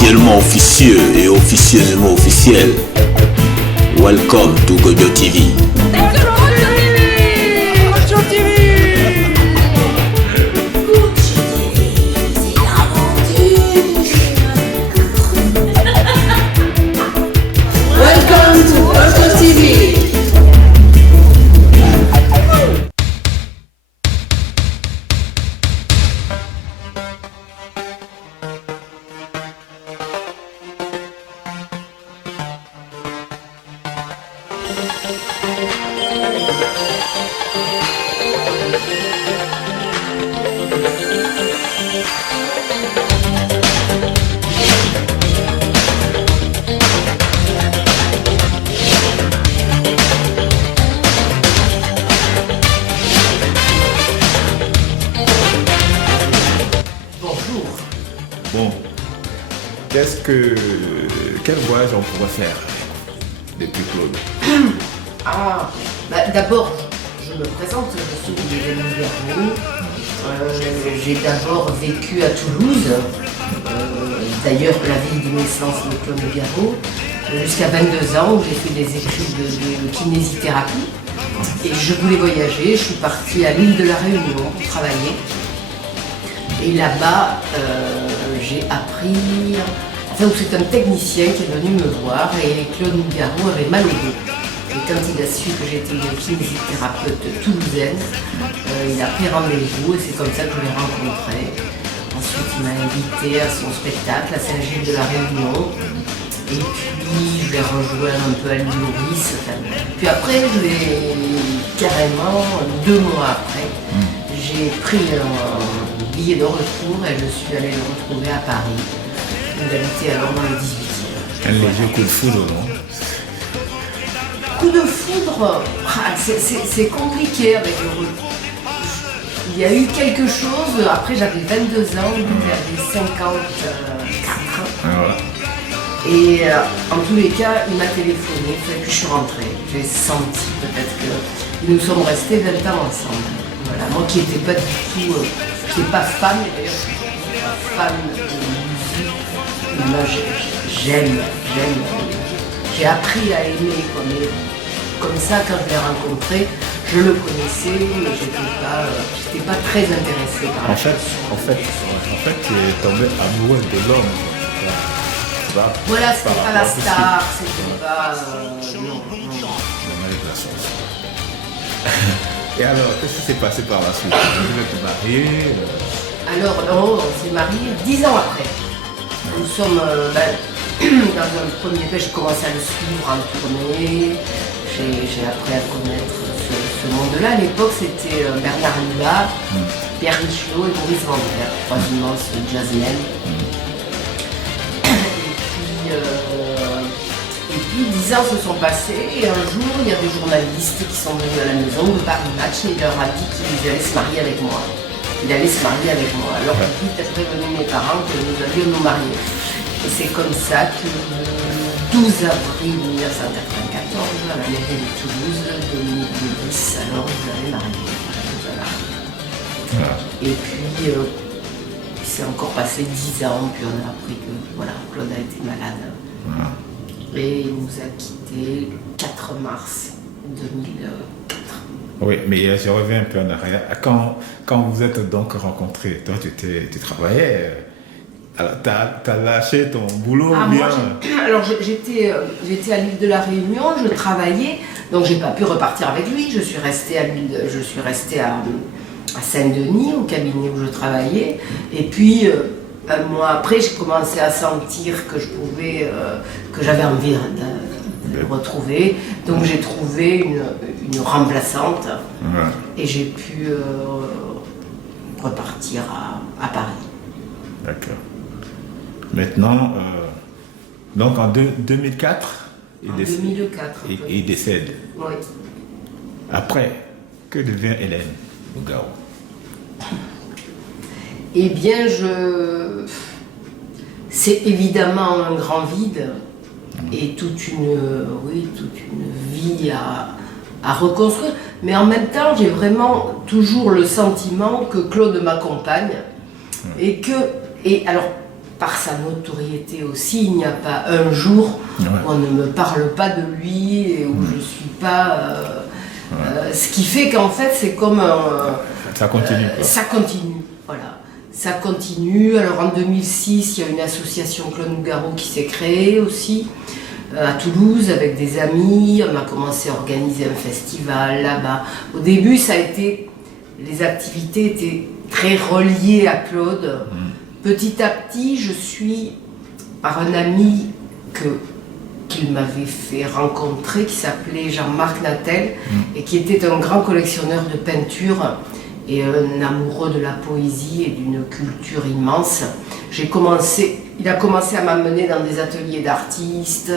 officiellement officieux et officieusement officiel. Welcome to Gojo TV. Welcome to Gojo TV. Bon, quel voyage on pourrait faire depuis Claude? D'abord, je me présente, je suis Hélène Bernier. J'ai d'abord vécu à Toulouse, d'ailleurs la ville de naissance de Claude Nougaro, jusqu'à 22 ans où j'ai fait des études de kinésithérapie. Et je voulais voyager, je suis partie à l'île de la Réunion pour travailler. Et là-bas, j'ai appris... c'est un technicien qui est venu me voir et Claude Nougaro avait mal au dos. Et quand il a su que j'étais une kinésithérapeute toulousaine, il a pris rendez-vous et c'est comme ça que je l'ai rencontré. Ensuite, il m'a invité à son spectacle à Saint-Gilles de la Réunion. Et puis, je l'ai rejoint un peu à l'île Maurice. Puis après, carrément, 2 mois après, j'ai pris un billet de retour et je suis allée le retrouver à Paris. Il habitait alors dans le 18e. Un léger coup de foudre, non? Coup de foudre, c'est compliqué avec le retour. Il y a eu quelque chose, après j'avais 22 ans, lui il avait 54 ans. Voilà. Et en tous les cas, il m'a téléphoné, puis je suis rentrée. J'ai senti peut-être que nous sommes restés 20 ans ensemble. Voilà. Moi qui n'étais pas du tout, qui n'étais pas fan, et d'ailleurs je suis pas fan de musique, mais moi j'aime. J'ai appris à aimer, quoi, mais comme ça, quand je l'ai rencontré, je le connaissais, mais j'étais pas très intéressée par la chanson. En fait, tu es tombé amoureux de l'homme. Voilà, c'était pas la star, c'était pas... non. Et alors, qu'est-ce qui s'est passé par la suite? Vous êtes mariés? Alors, non, on s'est mariés 10 ans après. Nous sommes... dans un premier temps, j'ai commencé à le suivre en tournée. J'ai appris à connaître ce monde-là. À l'époque, c'était Bernard Lula, Pierre Richelot et Maurice Vander, 3 immenses jazzmen. Et puis 10 ans se sont passés et un jour il y a des journalistes qui sont venus à la maison de Paris Match et il leur a dit qu'il allait se marier avec moi. Alors il a prévenu mes parents que nous allions nous marier. Et c'est comme ça que le 12 avril 1994, à la mairie de Toulouse, Dominique Mélis, alors je l'avais marié. Voilà. Et puis il s'est encore passé 10 ans, puis on a appris que Claude a été malade. Voilà. Et il nous a quittés le 4 mars 2004. Oui, mais je reviens un peu en arrière. Quand vous êtes donc rencontrés, toi tu travaillais, alors t'as lâché ton boulot bien? Alors j'étais à l'île de la Réunion, je travaillais, donc j'ai pas pu repartir avec lui. Je suis restée à Saint-Denis, au cabinet où je travaillais, et puis un mois après, j'ai commencé à sentir que que j'avais envie de le retrouver. Donc j'ai trouvé une remplaçante et j'ai pu repartir à Paris. D'accord. Maintenant, donc en 2004, il décède. Oui. Après, que devient Hélène Nougaro? Eh bien, c'est évidemment un grand vide et toute une vie à reconstruire. Mais en même temps, j'ai vraiment toujours le sentiment que Claude m'accompagne et alors, par sa notoriété aussi, il n'y a pas un jour où on ne me parle pas de lui et où je ne suis pas... ce qui fait qu'en fait, c'est comme ça continue. Ça continue, voilà. Ça continue. Alors en 2006, il y a une association Claude Nougaro qui s'est créée aussi à Toulouse avec des amis. On a commencé à organiser un festival là-bas. Au début, les activités étaient très reliées à Claude. Petit à petit, je suis, par un ami qu'il m'avait fait rencontrer, qui s'appelait Jean-Marc Natel, et qui était un grand collectionneur de peinture et un amoureux de la poésie et d'une culture immense. Il a commencé à m'amener dans des ateliers d'artistes,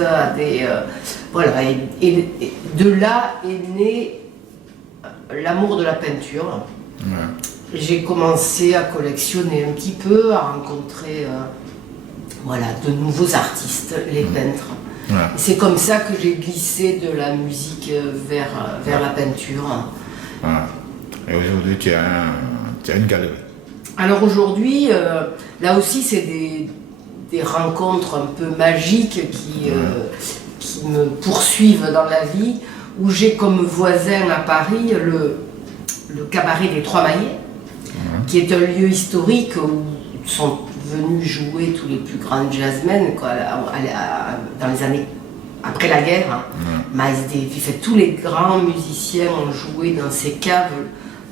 voilà, et de là est né l'amour de la peinture. J'ai commencé à collectionner un petit peu, à rencontrer voilà, de nouveaux artistes, les peintres. C'est comme ça que j'ai glissé de la musique vers la peinture. Et aujourd'hui, tu as une galerie. Alors aujourd'hui, là aussi, c'est des rencontres un peu magiques qui me poursuivent dans la vie, où j'ai comme voisin à Paris le cabaret des Trois Maillets, qui est un lieu historique où sont venus jouer tous les plus grands jazzmen dans les années après la guerre. Miles Davis, tous les grands musiciens ont joué dans ces caves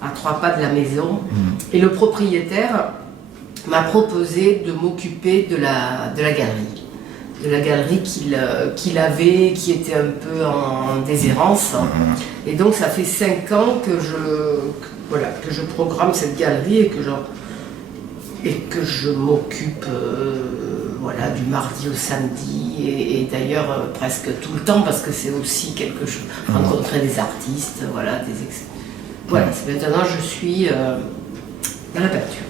à 3 pas de la maison. Et le propriétaire m'a proposé de m'occuper de la galerie. De la galerie qu'il avait, qui était un peu en déshérence. Et donc ça fait 5 ans que je programme cette galerie et que je m'occupe voilà, du mardi au samedi et d'ailleurs presque tout le temps, parce que c'est aussi quelque chose, rencontrer des artistes, voilà, voilà, maintenant je suis dans la peinture.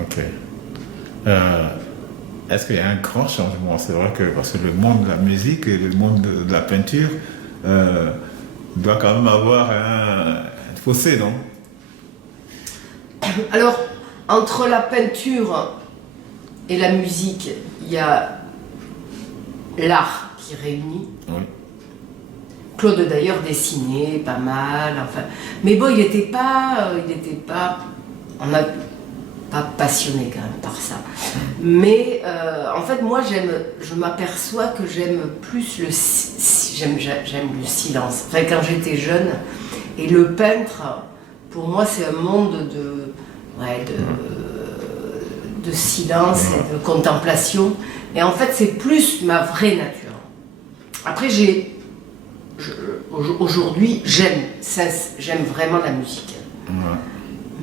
Ok. Est-ce qu'il y a un grand changement? C'est vrai que parce que le monde de la musique et le monde de la peinture doit quand même avoir un fossé, non? Alors, entre la peinture et la musique, il y a l'art qui réunit. Claude d'ailleurs dessinait pas mal, enfin, mais bon, il n'était pas, on n'a pas passionné quand même par ça. Mais en fait, moi, je m'aperçois que j'aime plus j'aime le silence. Enfin, quand j'étais jeune, et le peintre, pour moi, c'est un monde de silence et de contemplation. Et en fait, c'est plus ma vraie nature. Après, aujourd'hui, j'aime vraiment la musique.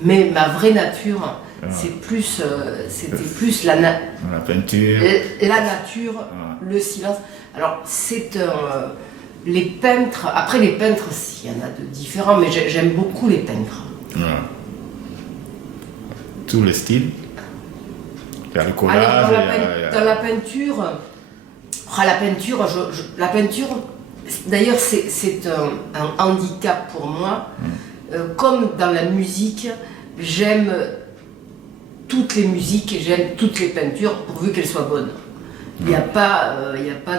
Mais ma vraie nature, c'était plus la peinture, la nature, le silence. Alors, les peintres, après les peintres, il y en a de différents, mais j'aime beaucoup les peintres. Tous les styles. Il y a le collage. Alors, dans la peinture, la peinture, d'ailleurs, c'est un handicap pour moi. Comme dans la musique, j'aime toutes les musiques, j'aime toutes les peintures, pourvu qu'elles soient bonnes. Il n'y a pas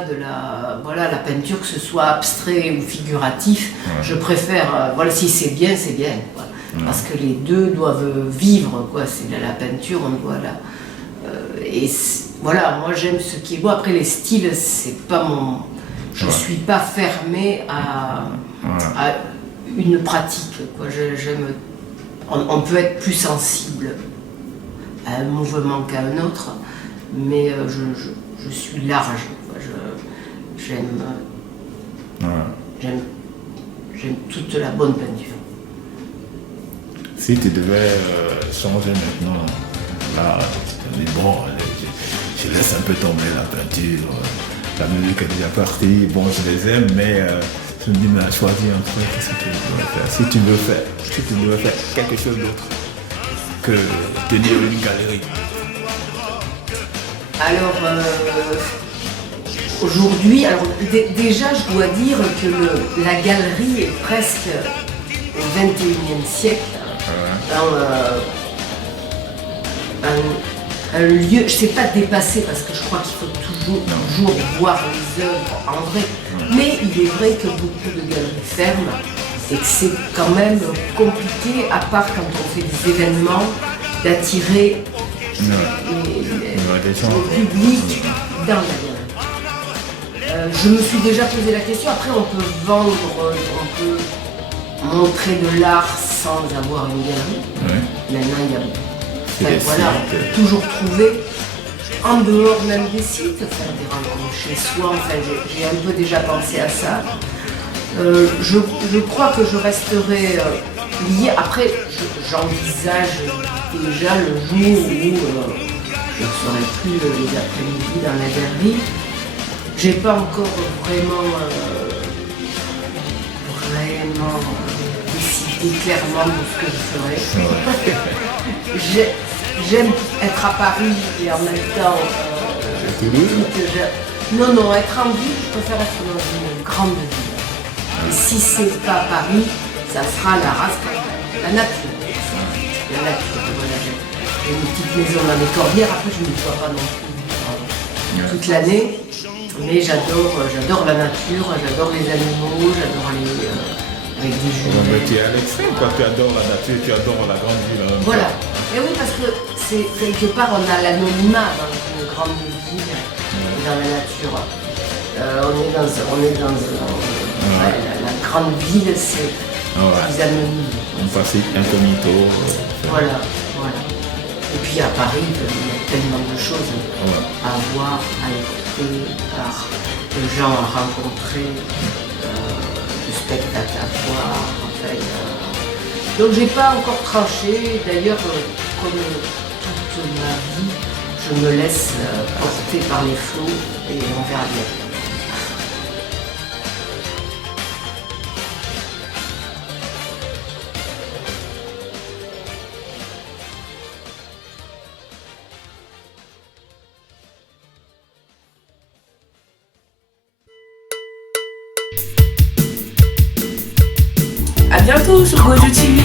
de la peinture, que ce soit abstrait ou figuratif. Je préfère, si c'est bien, c'est bien. Quoi. Parce que les deux doivent vivre. Quoi. C'est la peinture, on doit moi j'aime ce qui est beau. Après les styles, c'est pas mon. Je ne suis pas fermée à une pratique. Quoi. On peut être plus sensible à un mouvement qu'à un autre, mais je suis large. Quoi. J'aime toute la bonne peinture. Si tu devais changer maintenant, là, tu dis bon, je laisse un peu tomber la peinture, la musique est déjà partie, bon, je les aime, mais je me dis, mais choisis un truc, qu'est-ce que tu veux faire? Si tu veux faire quelque chose d'autre que tenir une galerie. Alors, aujourd'hui, déjà, je dois dire que la galerie est presque au XXIe siècle. un lieu, je ne sais pas dépasser parce que je crois qu'il faut toujours voir les œuvres en vrai. Mais il est vrai que beaucoup de galeries ferment et que c'est quand même compliqué, à part quand on fait des événements, d'attirer le public dans la galerie. Je me suis déjà posé la question, après on peut vendre, on peut montrer de l'art sans avoir une galerie. Maintenant il y a on peut toujours trouver en dehors même des sites, faire des rencontres chez soi, enfin j'ai un peu déjà pensé à ça. Je crois que je resterai liée. Après, j'envisage déjà le jour où je ne serai plus les après-midi dans la galerie. J'ai pas encore vraiment décidé clairement de ce que je ferai. J'aime être à Paris et en même temps. Non, être en ville, je préfère être dans une grande ville. Et si c'est pas Paris, ça sera la race, la nature. Voilà. J'ai une petite maison dans les Corbières, après je ne vois pas non plus toute l'année. Mais j'adore la nature, j'adore les animaux, j'adore aller avec des jeux. Mais tu es à l'extrême, quoi. Tu adores la nature, tu adores la grande ville. Voilà. Et oui, parce que c'est quelque part, on a l'anonymat dans une grande ville, dans la nature. On est dans la grande ville, c'est plus anonyme. On passe incognito. Voilà. Et puis à Paris, il y a tellement de choses à voir, à écouter, de gens à rencontrer, de spectacles à voir. Donc j'ai pas encore tranché. D'ailleurs, comme toute ma vie, je me laisse porter par les flots et on verra bien. À bientôt sur Gojo TV.